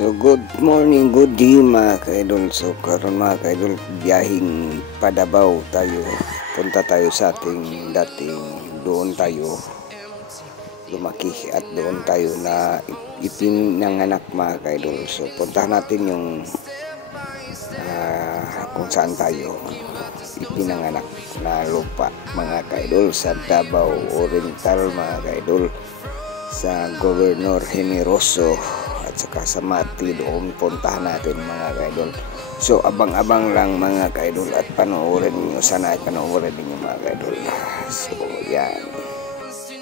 So good morning, good day mga ka-idol. So karon mga ka-idol, biyahing Padabaw tayo. Punta tayo sa ating dating, doon tayo lumaki at doon tayo na ipinanganak mga ka-idol. So puntahan natin yung kung saan tayo ipinanganak na lupa mga ka-idol, sa Davao Oriental mga ka-idol, sa Governor Generoso at saka sa Mati. Doon puntahan natin mga ka-idol. So abang-abang lang mga ka-idol at panoorin niyo, sana ay panoorin niyo mga ka-idol. So yan, so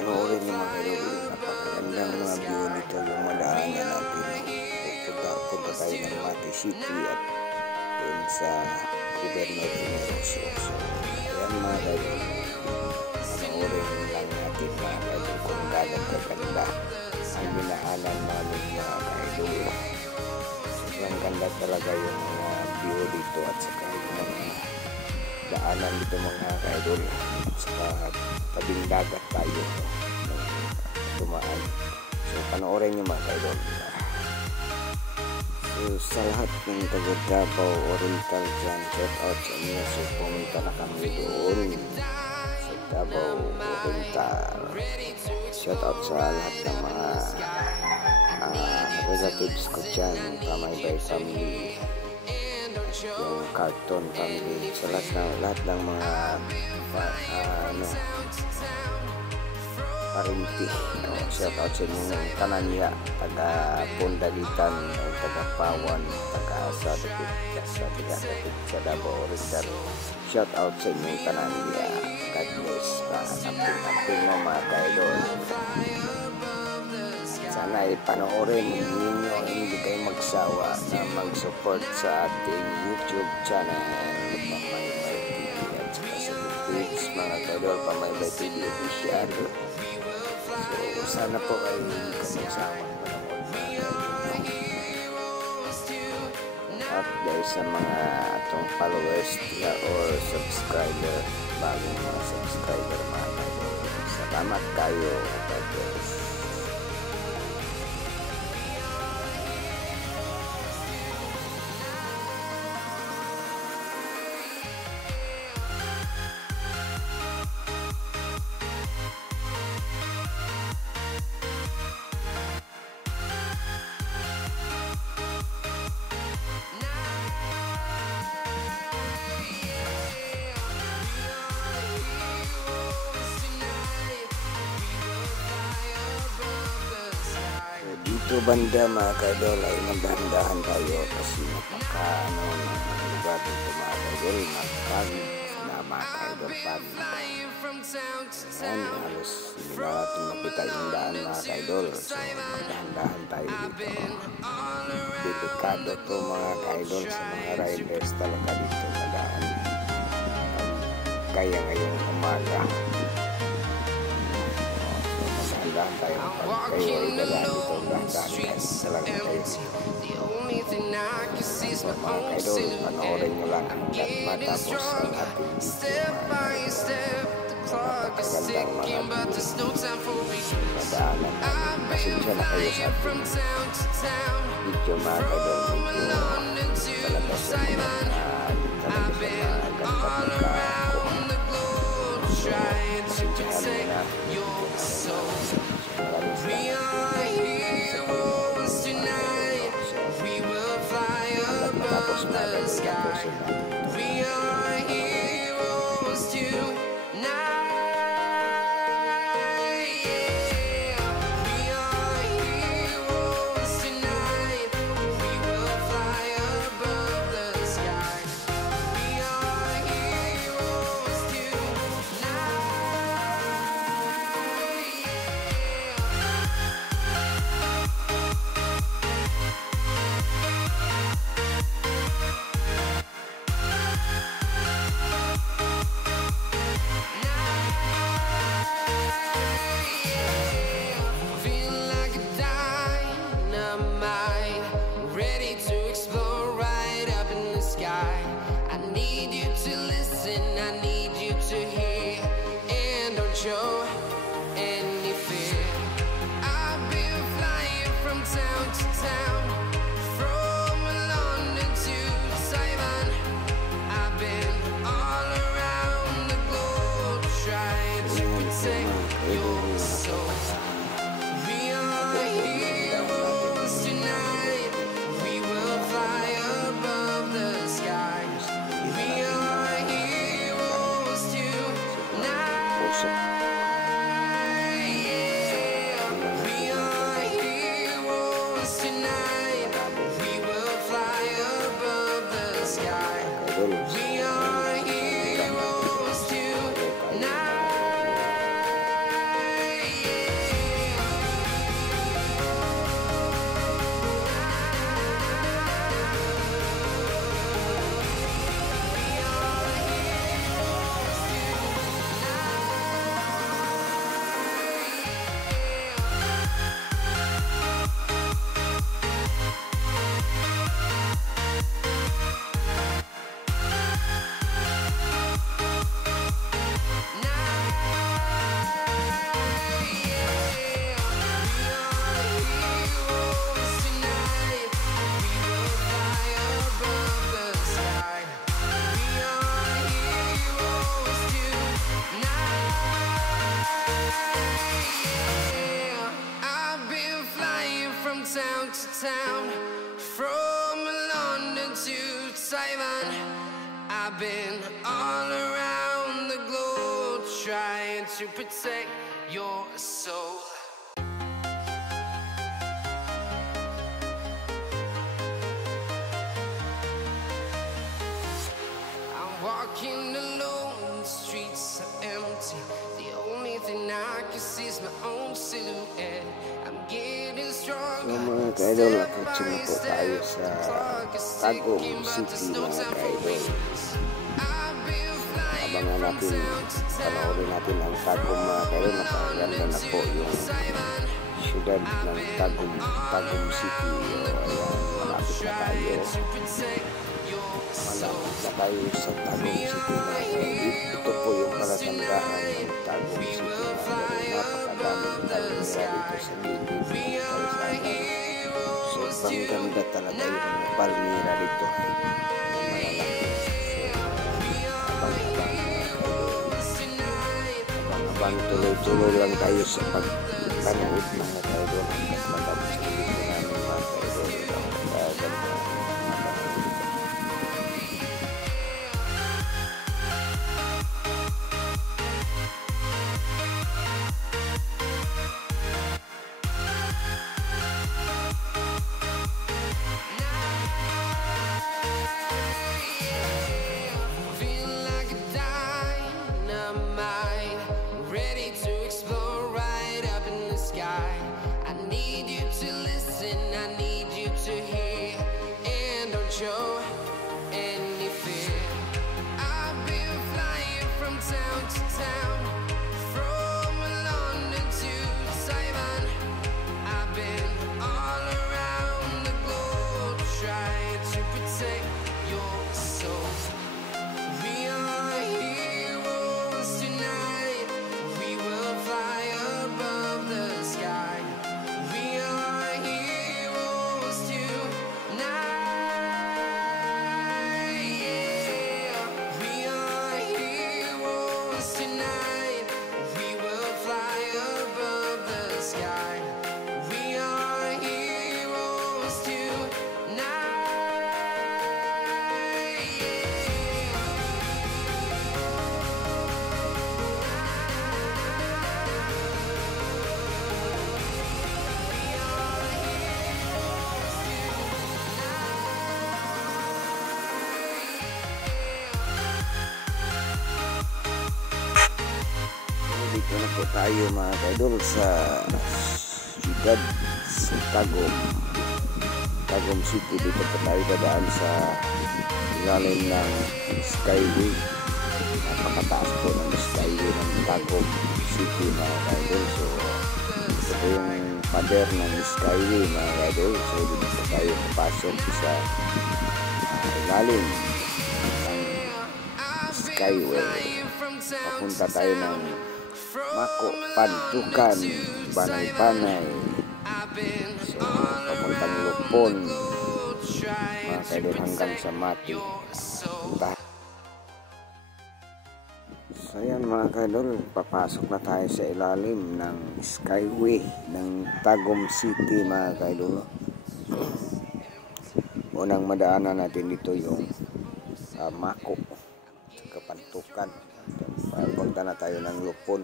panoorin niyo mga ka-idol, napakagandang mga view dito yung madaanan natin. Punta tayo ng Mati City at doon sa Governor Generoso. So ayan mga ka-idol, panoorin lang natin mga ka-idol kung gano'ng kaganda ang binaanan namin mga ka-idol. Sobrang ganda talaga yung mga view dito at saka yung mga daanan dito mga ka-idol. At saka tabing dagat tayo dumaan. So panoorin nyo mga ka-idol. So sa lahat ng taga Davao Oriental dyan, shout out sa inyo. So pumunta na kami doon sa Davao Oriental. Shout out sa lahat ng mga relatives ko dyan, Pamaybay family, yung Carton family, sa lahat ng mga parinti. Shout out sa inyo ng Tananya, taga Pondalitan, taga Pawan, taga sa Davao Oriental. Shout out sa inyo Tananya. God bless. Amping mga ka-idol. Sana ay panoorin ninyo, hindi kayo magsawa na mag-support sa ating YouTube channel Pamaybay TV at saka sa page mga ka-idol, Pamaybay TV Official. So sana po ay kasama at dahil sa mga atong followers or subscriber, bagong mga subscriber mga ka-idol, salamat kayo. God bless. Dito banda mga ka-idol ay magdahan-dahan tayo kasi napaka lugar dito mga ka-idol, napakagod na mga ka-idol pag halos hindi na natin makita yung daan mga ka-idol. So magdahan-dahan tayo dito. Delikado to mga ka-idol sa mga riders talaga dito na daan. Kaya ngayong umaga dahan tayo pag kayo ay dalaan dito, dahan-dahan kayo talaga kayo. So mga ka-idol, panoorin nyo lang hanggat matapos ang ating napakagandang mga madaanan namin. Pasensya na kayo sa ating video mga ka-idol, medyo talaga sa mga ganda pagkakuha. So pasensyahan nyo na. town to town, from London to Taiwan. I've been all around the globe trying to protect your soul. I'm walking alone, the streets are empty. The only thing I can see is my own silhouette. I'm getting stronger. So mga ka-idol, approaching na po tayo sa Tagum City mga ka-idol. Abangan natin, panoorin natin ang Tagum mga ka-idol. Napakaganda na po yung syudad ng Tagum City. Ayan, malapit na tayo. Malapit na tayo sa Tagum City mga ka-idol. Ito po yung palatandaan ng Tagum City mga ka-idol. Napakadaming kalmera dito sa gilid. Sobrang ganda talaga yung palmera dito. Abang tuloy-tuloy lang tayo sa pagpanood mga ka-idol hanggang matapos ang video namin mga ka-idol. Ganda. Show any fear. I've been flying from town to town, from London to Taiwan. I've been all around the globe trying to protect your soul. We are heroes tonight. We will fly above the sky. We are heroes tonight. Dito na po tayo mga ka-idol sa siyudad sa Tagum City. Dito po tayo dadaan sa ilalim ng skyway. Napakataas po ng skyway ng Tagum City mga ka-idol. So ito po yung pader ng skyway mga ka-idol. So dito po tayo papasok sa ilalim ng skyway. Papunta tayo ng Mako, Pantukan, Banay-Banay. So, papuntang Lupon mga ka-idol hanggang sa Mati. So yan mga ka-idol, papasok na tayo sa ilalim ng skyway ng Tagum City mga ka-idol. Unang madaanan natin dito yung Mako, Pantukan. Papunta na tayo ng Lupon.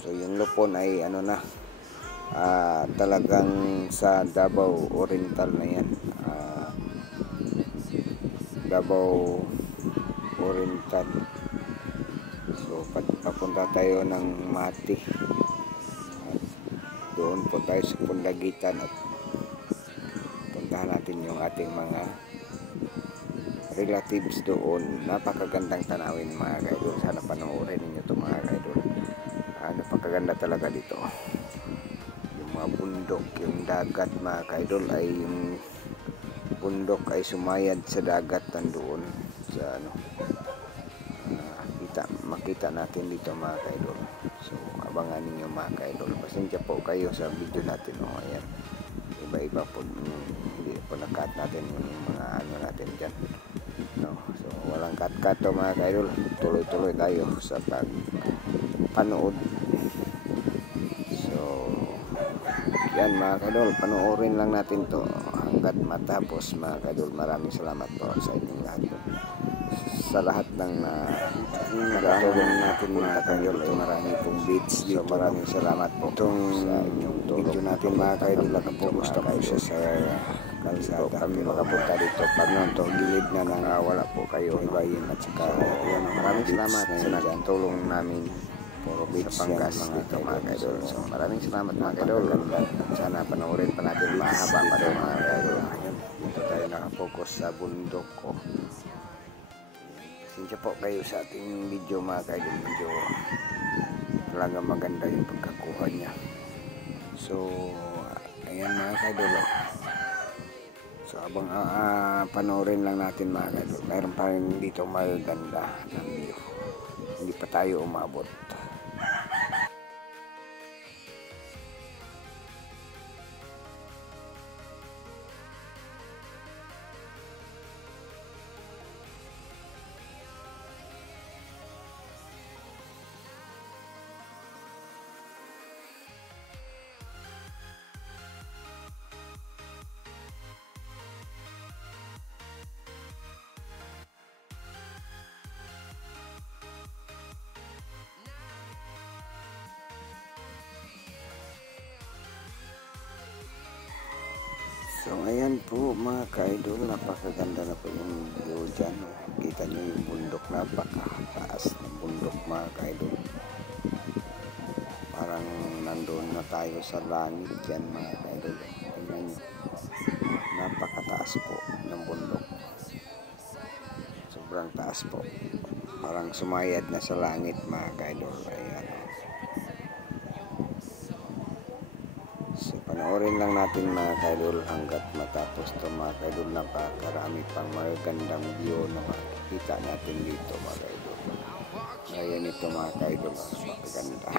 So yung Lupon ay ano na, talagang sa Davao Oriental na yan. Davao Oriental. So papunta tayo ng Mati. Doon po tayo sa Pundagitan at puntahan natin yung ating mga relatives doon. Napakagandang tanawin mga ka-idol. Sana panoorin ninyo ito mga ka-idol. Napakaganda talaga dito. Yung mga bundok, yung dagat mga ka-idol ay yung bundok ay sumayad sa dagat nandoon sa ano. Makita natin dito mga ka-idol. So abangan ninyo mga ka-idol. Pasensya po kayo sa video natin. Ayan. Iba-iba po, hindi po na-cut natin yung mga ano natin dyan. No? So walang cut-cut to mga ka-idol. Tuloy-tuloy tayo sa panood. So yan mga kaidol, panoorin lang natin to hanggat matapos mga kaidol. Maraming salamat po sa inyong lahat po. Sa lahat ng nakatulong natin mga kaidol ay marami pong beats dito. So maraming salamat po itong sa inyong video natin mga kaidol. Nakapokus na po siya sa kalsada. Kami makapunta dito pag nito gilid na wala po kayo hibayin at saka yan, maraming salamat sa nagtulong namin. Puro beats Panggas dito mga kaidol. So maraming salamat mga kaidol. Sana panoorin pa natin, mahaba pa rin mga kaidol. Dito tayo nakapokus sa bundok ko. Pasensya po kayo sa ating video mga kaidol. Medyo talaga maganda yung pagkakuha niya. So ayan mga kaidol. So abang panoorin lang natin mga kaidol. Mayroon pa rin dito maganda ng view. Hindi pa tayo umabot. So ayan po mga kaidol, napakaganda na po yung view dyan. Kita nyo yung bundok, napakataas ng bundok mga kaidol. Parang nandoon na tayo sa langit dyan mga kaidol. Tingnan nyo, napakataas po ng bundok. Sobrang taas po. Parang sumayad na sa langit mga kaidol. Ayan. So panoorin lang natin mga kaidol hanggat matapos to mga kaidol. Napakarami pang magandang view na makikita natin dito mga kaidol. Ngayon ito mga kaidol, napakaganda.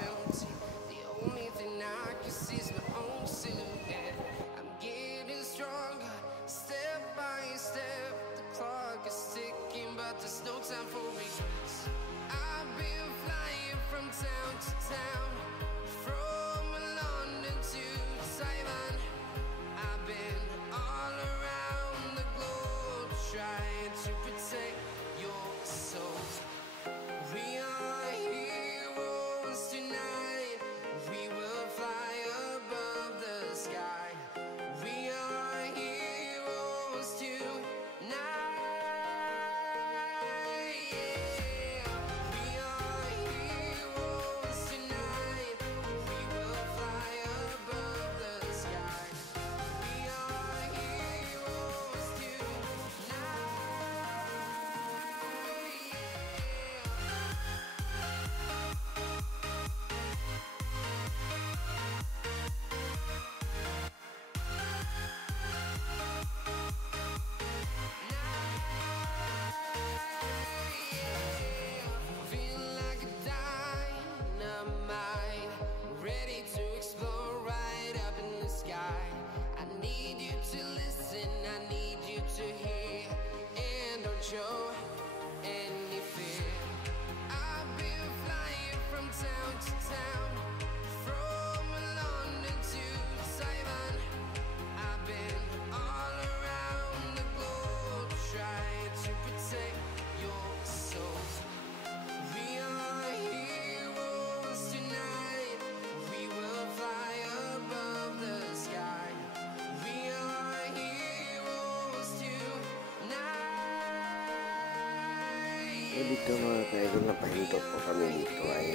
Dito mga kaidol, napahinto po kami dito ay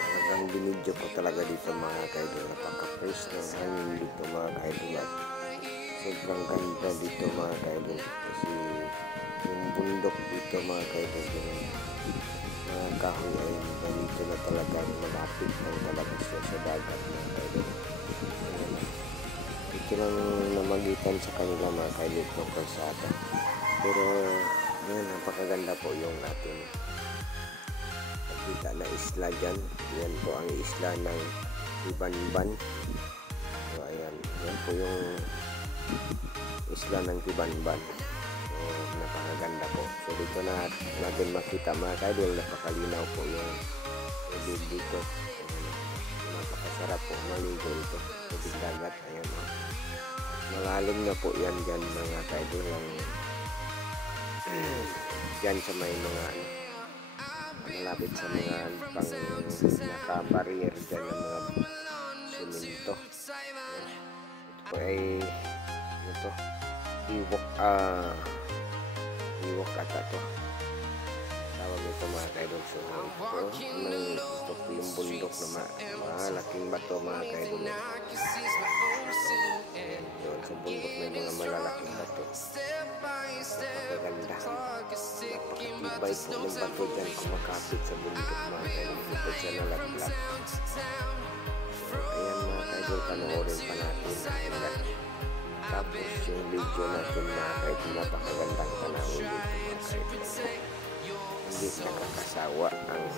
talagang binidyo ko talaga dito mga kaidol. Napaka-fresh ng hangin dito mga kaidol at sobrang ganda dito mga kaidol kasi yung bundok dito mga kaidol, yung mga kahoy ay ganito na talagang malapit ng talaga siya sa dagat mga kaidol. Dito lang namagitan sa kanila mga kaidol po kalsada, pero yan, napakaganda po yung ating nakita na isla dyan. Yan po ang isla ng Tibanban. So ayan, yan po yung isla ng Tibanban. So napakaganda po. So dito na natin makita mga kaidol, napakalinaw po yung tubig dito. Napakasarap Sarap po maligo dito. Tubig dagat. Ayan o. Malalim na po yan dyan mga kaidol. Dyan sa may mga malapit sa mga naka-barrier dyan ng mga simento. Ito po ay ano to? Iwok ata to. Tawag ito mga kaidol. So ito po yung bundok na malaking bato mga kaidol. Doon sa bundok may mga malalaking bato. Napakaganda. Napakatibay po ng bato dyan kumakapit sa bundok mga kaidol. Ito siya nalaglag. Ayan mga kaidol, panoorin pa natin. Tapos yung video natin mga kaidol, napakagandang panahon dito mga kaidol. Hindi nakakasawa ang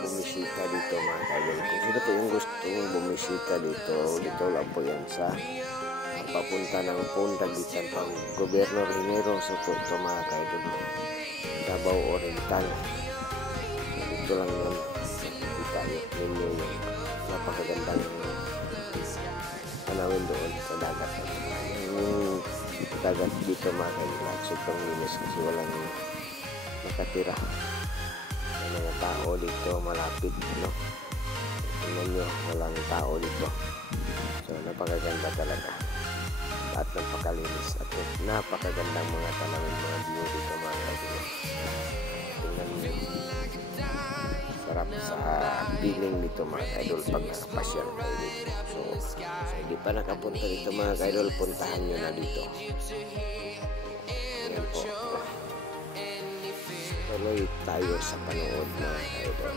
bumisita dito mga kaidol. Kung sino po yung gusto bumisita dito, dito lang po yan sa papunta ng Pundagitan pang Gobernador Generoso po ito mga kaidol. Davao Oriental. Dito lang yan. Kita ninyo yung napakagandang panawin doon sa dagat. Yung dagat dito mga kaidol, sobrang linis kasi walang nakatira. May mga tao dito malapit, no? Tingnan nyo, walang tao dito. So napakaganda talaga at napakalinis at napakagandang mga tanawin, mga view dito mga kaidol. Tingnan nyo, sarap sa feeling dito mga kaidol pag nakapasyal kayo dito. So hindi pa nakapunta dito mga kaidol, puntahan nyo na dito. Ayan po. Tuloy tayo sa panood mga kaidol.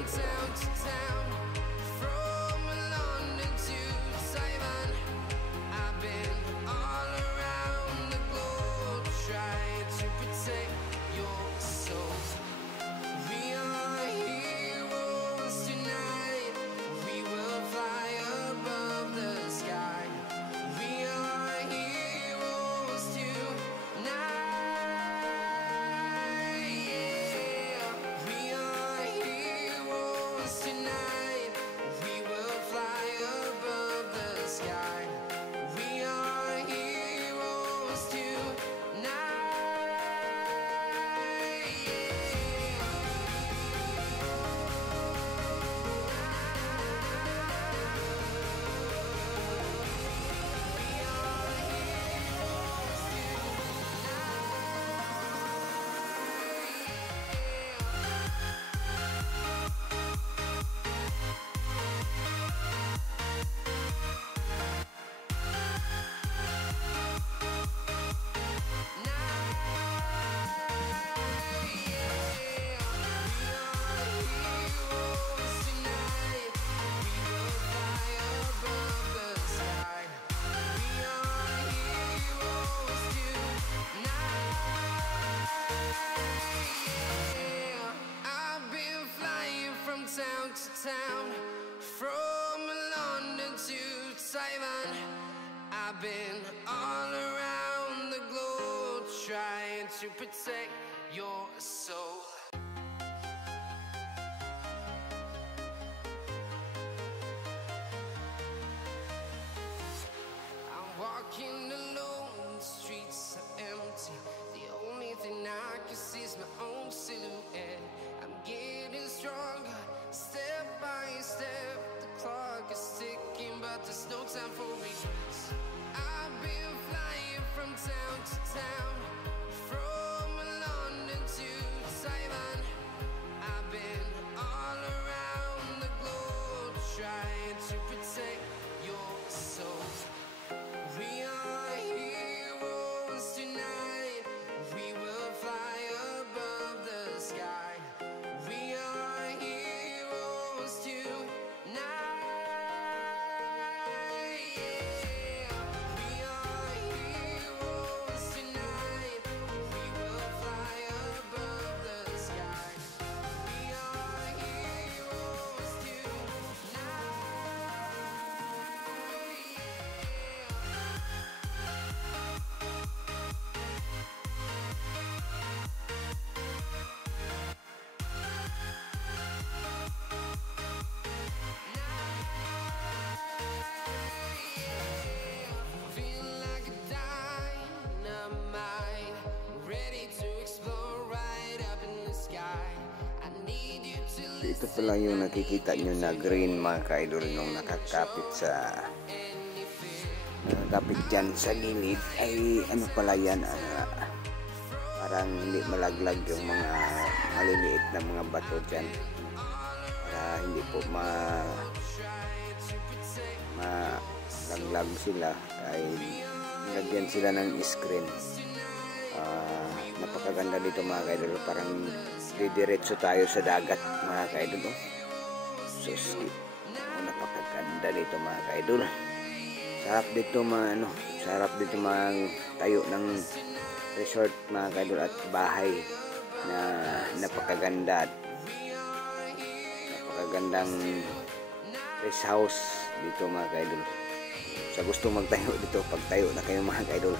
Town to town, from London to Taiwan, I've been all around the globe trying to protect your soul. I'm walking alone, the streets are empty. The only thing I can see is my own silhouette. I'm getting stronger, step by step. The clock is ticking, but there's no time for regrets. I've been flying from town to town, from London to Taiwan. ito pala yung nakikita nyo na green mga ka-idol nung nakakapit dyan sa gilid ay ano pala yan, parang hindi malaglag yung mga maliliit na mga bato dyan para hindi po malaglag sila ay nilagyan sila ng screen. Napakaganda dito mga ka-idol, parang didiretso tayo sa dagat mga ka-idol. So napakaganda dito mga ka-idol. Sarap dito tayo ng resort mga ka-idol at bahay na napakagandang rest house dito mga ka-idol. Sa gusto magtayo dito, pagtayo na kayo mga ka-idol.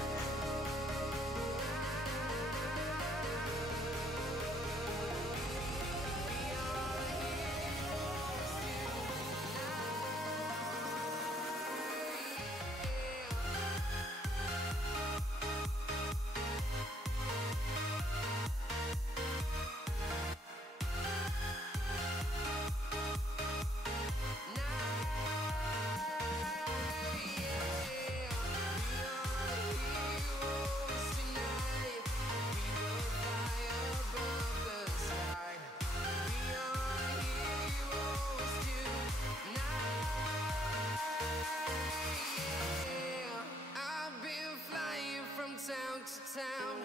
Town to town,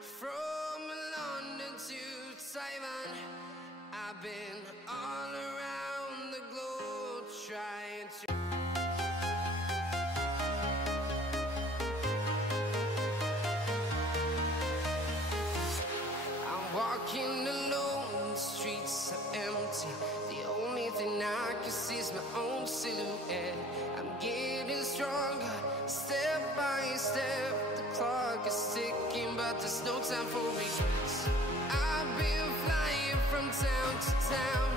from London to Taiwan, I've been all around the globe trying to. I'm walking alone, the streets are empty. The only thing I can see is my own silhouette. I'm getting stronger, step by step. Clock is ticking, but there's no time for regrets. I've been flying from town to town,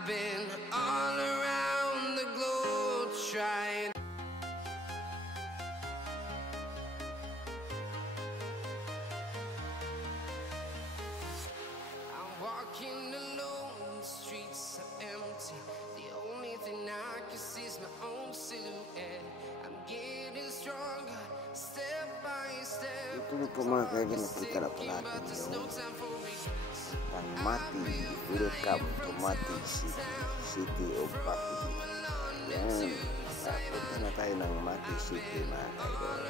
I've been all around the globe trying. I'm walking alone, the streets are empty. The only thing I can see is my own silhouette. I'm getting stronger, step by step. Ito na po mga kaidol, nakita na po natin yung ang Mati. Welcome to Mati City, City of Pasig. Yan, punta na tayo ng Mati City mga kaidol.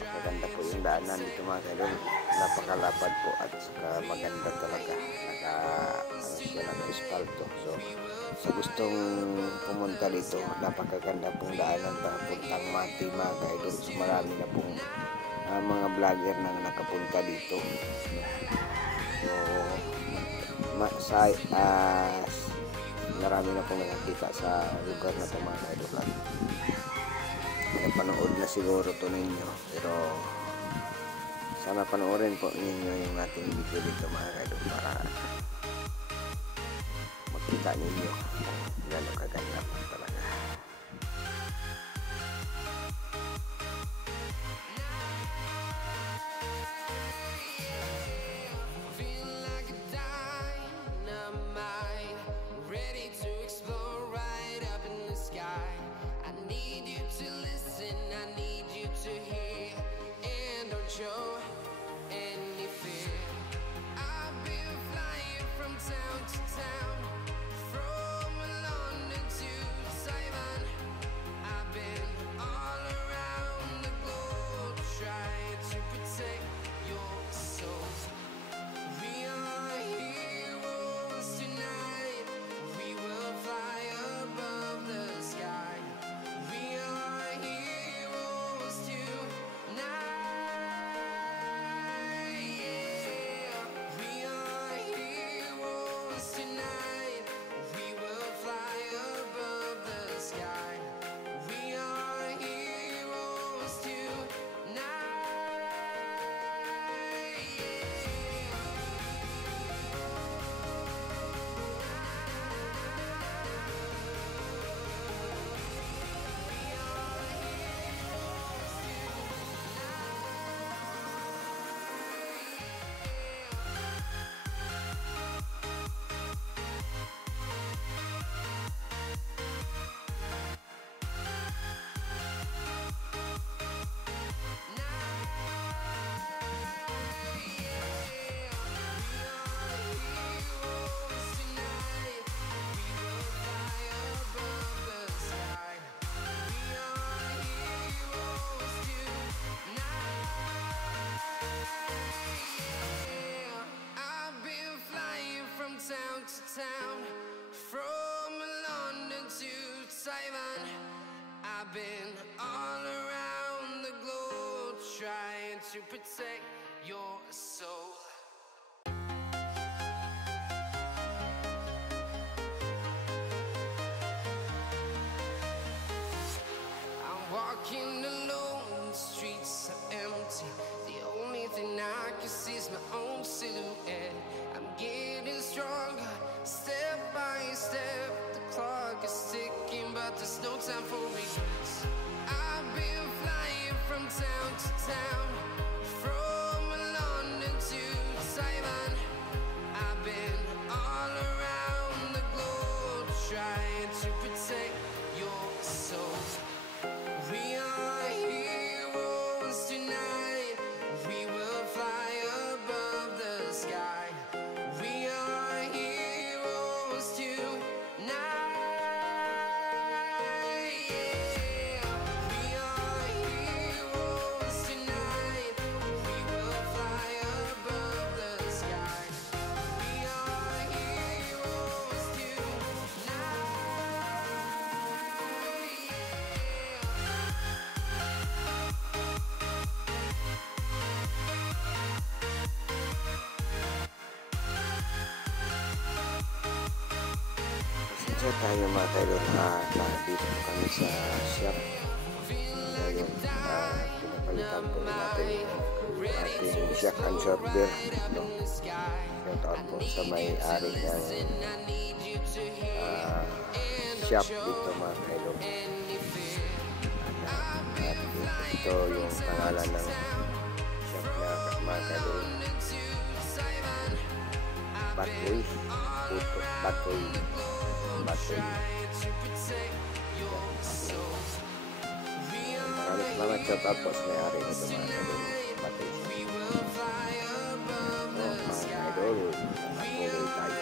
Napakaganda po yung daanan dito mga kaidol. Napakalapad po at saka maganda talaga. Naka-espalto. So, sa gustong pumunta dito, napakaganda pong daanan papuntang Mati mga kaidol. So, marami na pong mga vlogger na nakapunta dito. So, marami na pong nakakita sa lugar na ito mga kaidol. Napanood na siguro to ninyo, pero sana panoorin po ninyo yung ating video dito mga kaidol para makita ninyo kung gano'ng kaganda po talaga. Show any fear. I've been flying from town to town, from London to Taiwan. I've been all around the globe trying to protect your soul. We are heroes tonight. We will fly above the sky. We are heroes tonight. Town to town, from London to Taiwan. I've been all around the globe trying to protect your soul. I'm walking alone, the streets are empty. The only thing I can see is my own silhouette. I'm getting stronger, step by step. The clock is ticking, but there's no time for regrets. I've been flying from town to town, from London to Taiwan. I've been all around the globe trying to protect your soul. We are heroes tonight. We will fly above the sky. We are heroes tonight. Yeah. We are heroes tonight. We will fly above the sky. We are heroes tonight. Pasensya tayo mga kaidol, dito po kami sa shop. Ngayon, pinapalitan po natin yung ating shock absorber, no? Shout out po sa may-ari ng shop dito mga kaidol. At ito yung pangalan ng shop na mga kaidol, Batoy. Maraming salamat, shout out po sa may-ari nito mga kaidol, Batoy. Mga kaidol, nakuloy tayo.